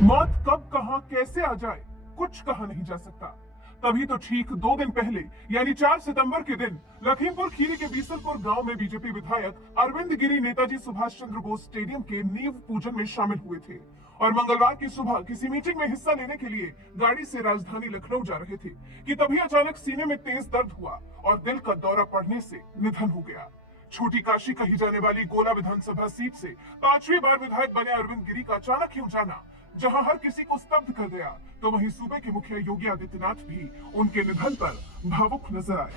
मौत कब कहां कैसे आ जाए कुछ कहा नहीं जा सकता। तभी तो ठीक 2 दिन पहले यानी 4 सितंबर के दिन लखीमपुर खीरी के बीसलपुर गांव में बीजेपी विधायक अरविंद गिरी नेताजी सुभाष चंद्र बोस स्टेडियम के नींव पूजन में शामिल हुए थे और मंगलवार की सुबह किसी मीटिंग में हिस्सा लेने के लिए गाड़ी से राजधानी लखनऊ जा रहे थे कि तभी अचानक सीने में तेज दर्द हुआ और दिल का दौरा पड़ने से निधन हो गया। छोटी काशी कही जाने वाली गोला विधानसभा सीट से 5वीं बार विधायक बने अरविंद गिरी का अचानक ही जाना जहां हर किसी को स्तब्ध कर दिया, तो वहीं सूबे के मुखिया योगी आदित्यनाथ भी उनके निधन पर भावुक नजर आए।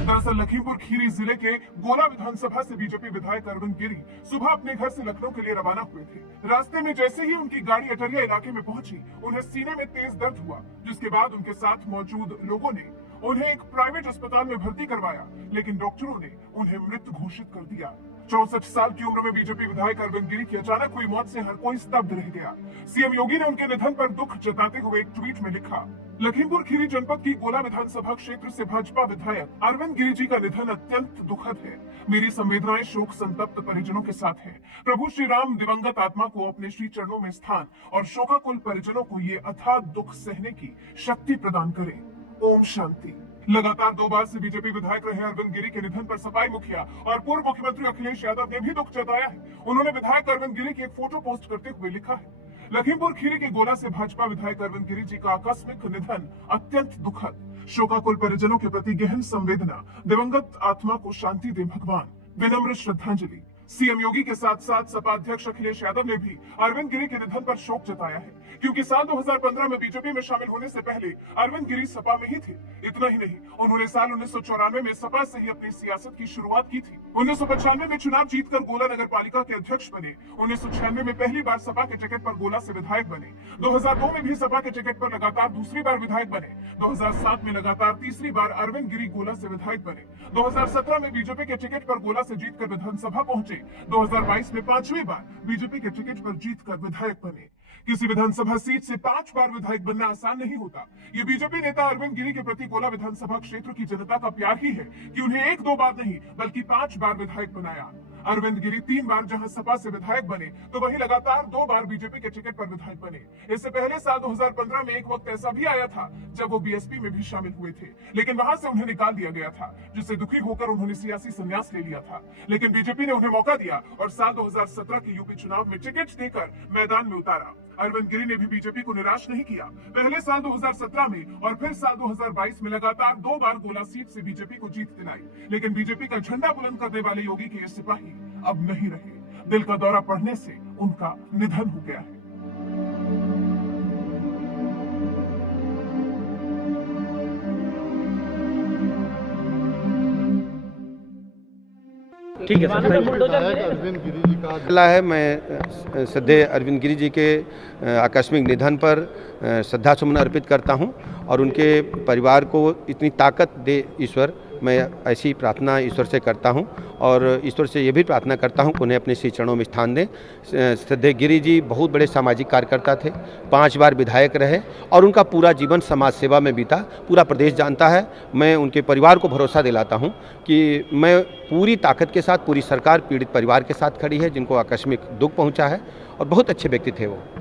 दरअसल लखीमपुर खीरी जिले के गोला विधानसभा से बीजेपी विधायक अरविंद गिरी सुबह अपने घर से लखनऊ के लिए रवाना हुए थे। रास्ते में जैसे ही उनकी गाड़ी अटरिया इलाके में पहुंची, उन्हें सीने में तेज दर्द हुआ, जिसके बाद उनके साथ मौजूद लोगों ने उन्हें एक प्राइवेट अस्पताल में भर्ती करवाया, लेकिन डॉक्टरों ने उन्हें मृत घोषित कर दिया। 64 साल की उम्र में बीजेपी विधायक अरविंद गिरी की अचानक हुई मौत से हर कोई स्तब्ध रह गया। सीएम योगी ने उनके निधन पर दुख जताते हुए एक ट्वीट में लिखा, लखीमपुर खीरी जनपद की गोला विधानसभा क्षेत्र से भाजपा विधायक अरविंद गिरी जी का निधन अत्यंत दुखद है। मेरी संवेदनाएं शोक संतप्त परिजनों के साथ है। प्रभु श्री राम दिवंगत आत्मा को अपने श्री चरणों में स्थान और शोकाकुल परिजनों को ये अथाह दुख सहने की शक्ति प्रदान करें। ओम शांति। लगातार 2 बार से बीजेपी विधायक रहे अरविंद गिरी के निधन पर सपाई मुखिया और पूर्व मुख्यमंत्री अखिलेश यादव ने भी दुख जताया है। उन्होंने विधायक अरविंद गिरी की एक फोटो पोस्ट करते हुए लिखा है, लखीमपुर खीरी के गोला से भाजपा विधायक अरविंद गिरी जी का आकस्मिक निधन अत्यंत दुखद। शोकाकुल परिजनों के प्रति गहन संवेदना, दिवंगत आत्मा को शांति दे भगवान। विनम्र श्रद्धांजलि। सीएम योगी के साथ साथ सपा अध्यक्ष अखिलेश यादव ने भी अरविंद गिरी के निधन पर शोक जताया है, क्योंकि साल 2015 में बीजेपी में शामिल होने से पहले अरविंद गिरी सपा में ही थे। इतना ही नहीं, उन्होंने साल 1994 में सपा से ही अपनी सियासत की शुरुआत की थी। 1995 में चुनाव जीतकर गोला नगर पालिका के अध्यक्ष बने। 1996 में पहली बार सपा के टिकट पर गोला से विधायक बने। 2002 में भी सपा के टिकट पर लगातार दूसरी बार विधायक बने। 2007 में लगातार तीसरी बार अरविंद गिरी गोला से विधायक बने। 2017 में बीजेपी के टिकट पर गोला से जीतकर विधानसभा पहुंचे। 2022 में 5वीं बार बीजेपी के टिकट पर जीतकर विधायक बने। किसी विधानसभा सीट से 5 बार विधायक बनना आसान नहीं होता। ये बीजेपी नेता अरविंद गिरी के प्रति गोला विधानसभा क्षेत्र की जनता का प्यार ही है कि उन्हें 1-2 बार नहीं बल्कि 5 बार विधायक बनाया। अरविंद गिरी 3 बार जहां सपा से विधायक बने, तो वहीं लगातार 2 बार बीजेपी के टिकट पर विधायक बने। इससे पहले साल 2015 में एक वक्त ऐसा भी आया था जब वो बीएसपी में भी शामिल हुए थे, लेकिन वहां से उन्हें निकाल दिया गया था, जिससे दुखी होकर उन्होंने सियासी संन्यास ले लिया था। लेकिन बीजेपी ने उन्हें मौका दिया और साल 2017 के यूपी चुनाव में टिकट देकर मैदान में उतारा। अरविंद गिरी ने भी बीजेपी को निराश नहीं किया। पहले साल 2017 में और फिर साल 2022 में लगातार 2 बार गोला सीट से बीजेपी को जीत दिलाई। लेकिन बीजेपी का झंडा बुलंद करने वाले योगी के ये सिपाही अब नहीं रहे। दिल का दौरा पड़ने से उनका निधन हो गया है। ठीक है सर, अरविंद गिरी जी का जिला है। मैं श्रद्धेय अरविंद गिरी जी के आकस्मिक निधन पर श्रद्धा सुमन अर्पित करता हूं और उनके परिवार को इतनी ताकत दे ईश्वर, मैं ऐसी प्रार्थना ईश्वर से करता हूं और ईश्वर से ये भी प्रार्थना करता हूं कि उन्हें अपने श्री चरणों में स्थान दें। श्रद्धेय गिरी जी बहुत बड़े सामाजिक कार्यकर्ता थे, 5 बार विधायक रहे और उनका पूरा जीवन समाज सेवा में बीता। पूरा प्रदेश जानता है। मैं उनके परिवार को भरोसा दिलाता हूं कि मैं पूरी ताकत के साथ, पूरी सरकार पीड़ित परिवार के साथ खड़ी है, जिनको आकस्मिक दुख पहुंचा है, और बहुत अच्छे व्यक्ति थे वो।